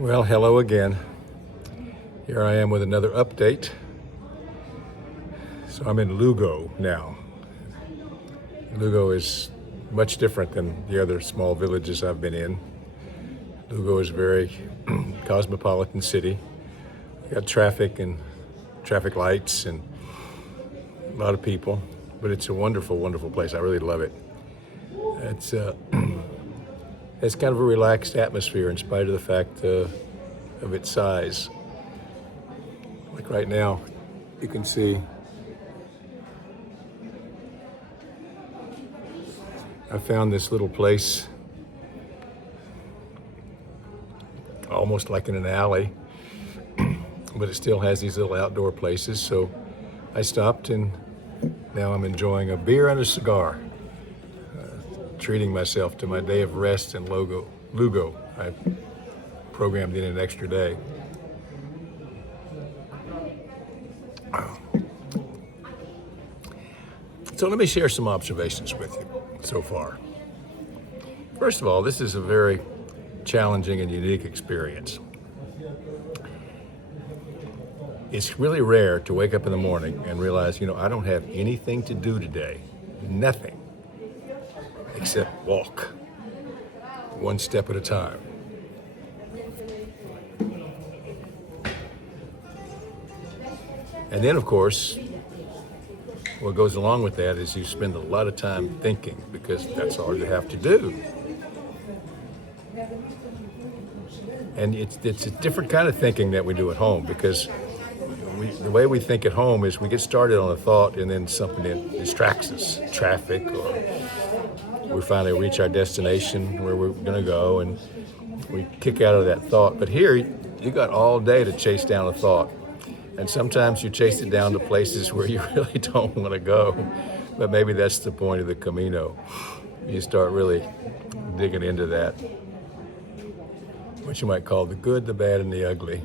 Well, hello again. Here I am with another update. So I'm in Lugo now. Lugo is much different than the other small villages I've been in. Lugo is a very cosmopolitan city. You got traffic and traffic lights and a lot of people, but it's a wonderful, wonderful place. I really love it. It's it's kind of a relaxed atmosphere in spite of the fact of its size. Like right now, you can see I found this little place almost like in an alley, but it still has these little outdoor places. So I stopped and now I'm enjoying a beer and a cigar, treating myself to my day of rest in Lugo. I programmed in an extra day. So let me share some observations with you so far. First of all, this is a very challenging and unique experience. It's really rare to wake up in the morning and realize, I don't have anything to do today. Nothing. Except walk. One step at a time. And then, of course, what goes along with that is you spend a lot of time thinking because that's all you have to do. And it's a different kind of thinking that we do at home because the way we think at home is we get started on a thought and then something that distracts us, traffic, or we finally reach our destination where we're going to go and we kick out of that thought. But here, you got all day to chase down a thought. And sometimes you chase it down to places where you really don't want to go. But maybe that's the point of the Camino. You start really digging into that, what you might call the good, the bad, and the ugly.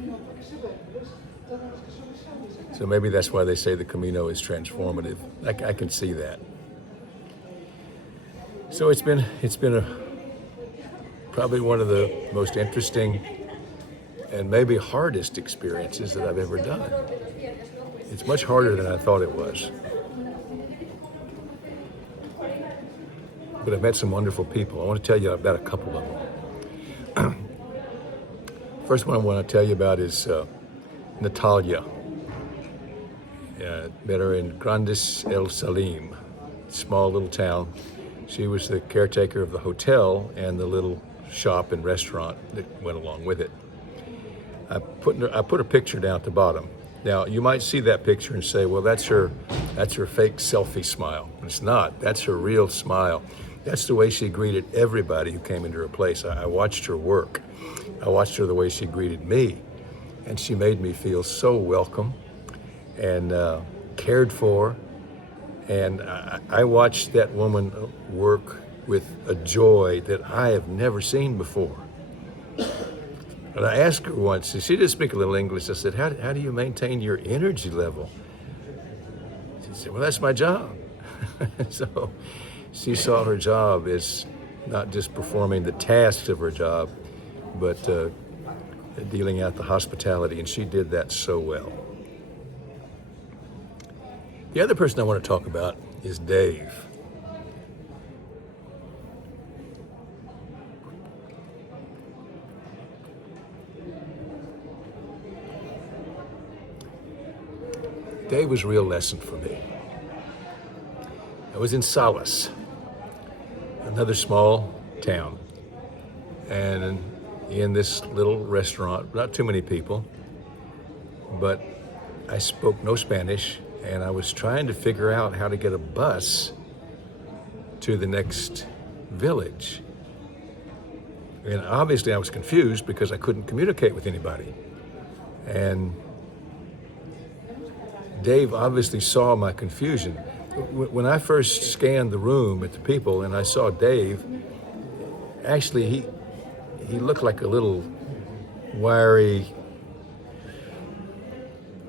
So maybe that's why they say the Camino is transformative. I can see that. So it's been probably one of the most interesting and maybe hardest experiences that I've ever done. It's much harder than I thought it was. But I've met some wonderful people. I want to tell you about a couple of them. First one I want to tell you about is Natalia. Met her in Grandes El Salim, small little town. She was the caretaker of the hotel and the little shop and restaurant that went along with it. I put a picture down at the bottom. Now you might see that picture and say, well, that's her fake selfie smile. But it's not. That's her real smile. That's the way she greeted everybody who came into her place. I watched her work. I watched her the way she greeted me, and she made me feel so welcome and cared for. And I watched that woman work with a joy that I have never seen before. And I asked her once, she did speak a little English. I said, how do you maintain your energy level? She said, well, that's my job. So she saw her job as not just performing the tasks of her job, but dealing out the hospitality, and she did that so well. The other person I want to talk about is Dave. Dave was a real lesson for me. I was in Salas, another small town, and in this little restaurant, not too many people, but I spoke no Spanish, and I was trying to figure out how to get a bus to the next village. And obviously I was confused because I couldn't communicate with anybody. And Dave obviously saw my confusion. When I first scanned the room at the people and I saw Dave, actually he looked like a little wiry,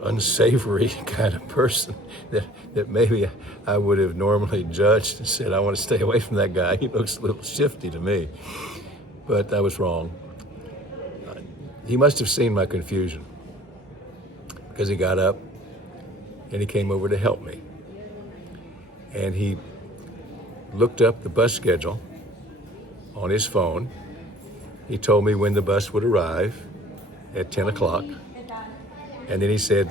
unsavory kind of person that maybe I would have normally judged and said, I want to stay away from that guy. He looks a little shifty to me. But I was wrong. he must have seen my confusion because he got up and he came over to help me. And he looked up the bus schedule on his phone. He told me when the bus would arrive at 10 o'clock. And then he said,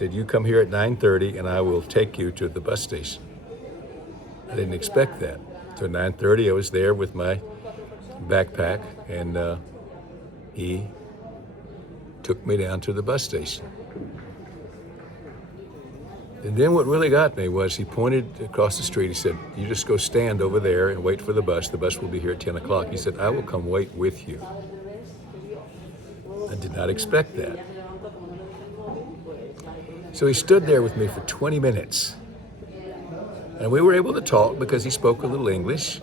you come here at 9:30 and I will take you to the bus station. I didn't expect that. So at 9:30 I was there with my backpack, and he took me down to the bus station. And then what really got me was he pointed across the street. He said, you just go stand over there and wait for the bus. The bus will be here at 10 o'clock. He said, I will come wait with you. I did not expect that. So he stood there with me for 20 minutes. And we were able to talk because he spoke a little English.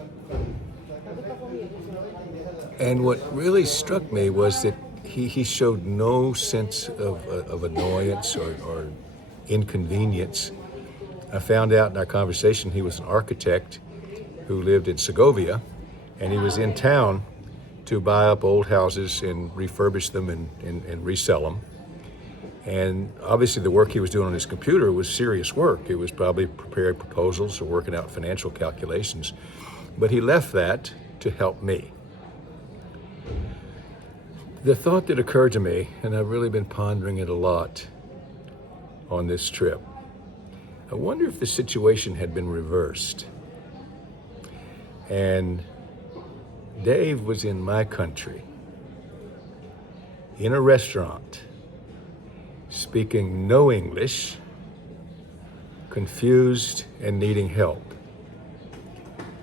And what really struck me was that he showed no sense of annoyance or inconvenience. I found out in our conversation he was an architect who lived in Segovia, and he was in town to buy up old houses and refurbish them and resell them. And obviously the work he was doing on his computer was serious work. It was probably preparing proposals or working out financial calculations. But he left that to help me. The thought that occurred to me, and I've really been pondering it a lot on this trip, I wonder if the situation had been reversed. And Dave was in my country, in a restaurant, speaking no English, confused and needing help.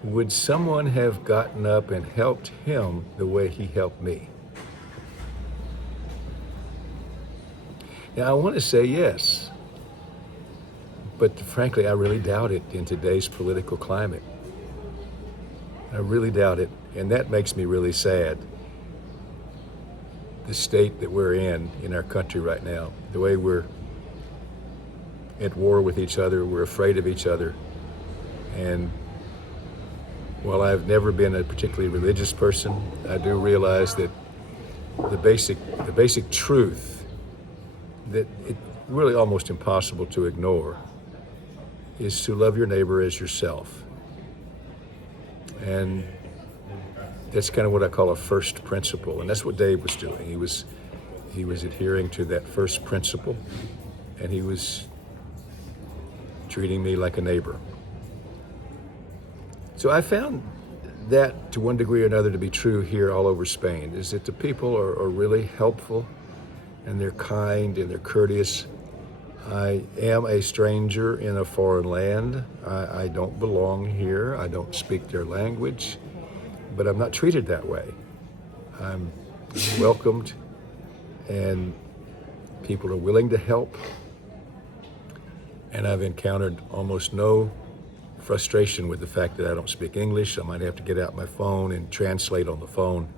Would someone have gotten up and helped him the way he helped me? Now, I want to say yes, but frankly, I really doubt it in today's political climate. I really doubt it, and that makes me really sad. The state that we're in our country right now, the way we're at war with each other, we're afraid of each other. And while I've never been a particularly religious person, I do realize that the basic truth that it's really almost impossible to ignore is to love your neighbor as yourself. And that's kind of what I call a first principle, and that's what Dave was doing. He was adhering to that first principle, and he was treating me like a neighbor. So I found that to one degree or another to be true here all over Spain, is that the people are really helpful, and they're kind and they're courteous. I am a stranger in a foreign land. I don't belong here. I don't speak their language, but I'm not treated that way. I'm welcomed, and people are willing to help. And I've encountered almost no frustration with the fact that I don't speak English. I might have to get out my phone and translate on the phone.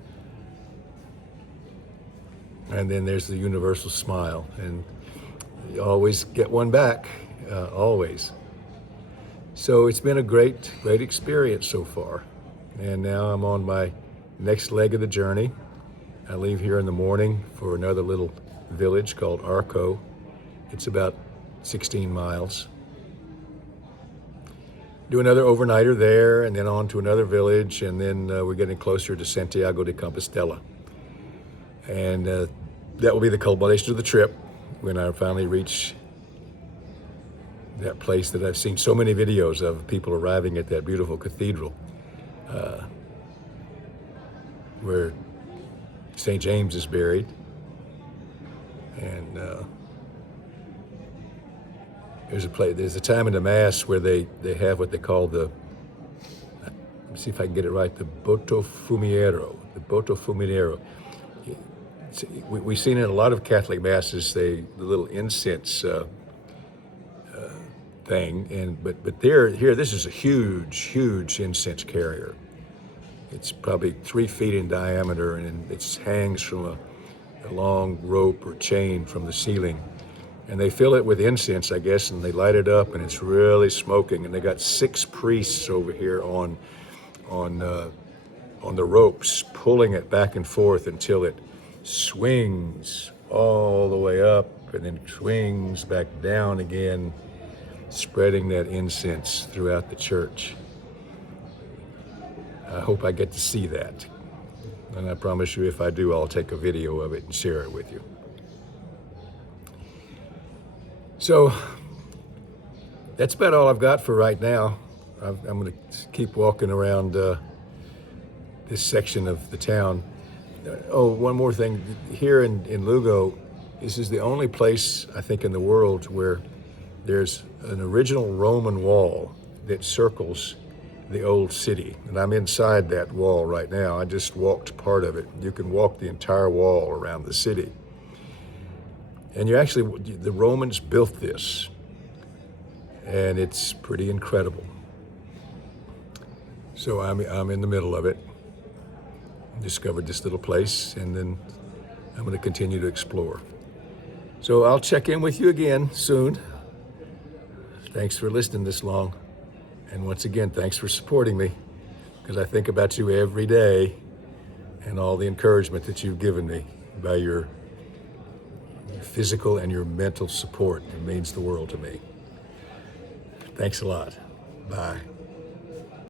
And then there's the universal smile, and you always get one back, always. So it's been a great experience so far. And now I'm on my next leg of the journey. I leave here in the morning for another little village called Arco. It's about 16 miles. Do another overnighter there, and then on to another village, and then we're getting closer to Santiago de Compostela. And that will be the culmination of the trip when I finally reach that place that I've seen so many videos of, people arriving at that beautiful cathedral where St. James is buried. And there's a time in the Mass where they have what they call let me see if I can get it right, the Voto Fumiero. We've seen in a lot of Catholic Masses, the little incense thing, but here, this is a huge incense carrier. It's probably 3 feet in diameter, and it hangs from a long rope or chain from the ceiling. And they fill it with incense, I guess, and they light it up, and it's really smoking. And they got 6 priests over here on the ropes, pulling it back and forth until it swings all the way up and then swings back down again, spreading that incense throughout the church. I hope I get to see that. And I promise you, if I do, I'll take a video of it and share it with you. So that's about all I've got for right now. I'm going to keep walking around this section of the town. Oh, one more thing. Here in Lugo, this is the only place, I think, in the world where there's an original Roman wall that circles the old city. And I'm inside that wall right now. I just walked part of it. You can walk the entire wall around the city. And the Romans built this, and it's pretty incredible. So I'm in the middle of it. Discovered this little place, and then I'm going to continue to explore. So I'll check in with you again soon. Thanks for listening this long. And once again, thanks for supporting me, because I think about you every day and all the encouragement that you've given me by your physical and your mental support. It means the world to me. Thanks a lot. Bye.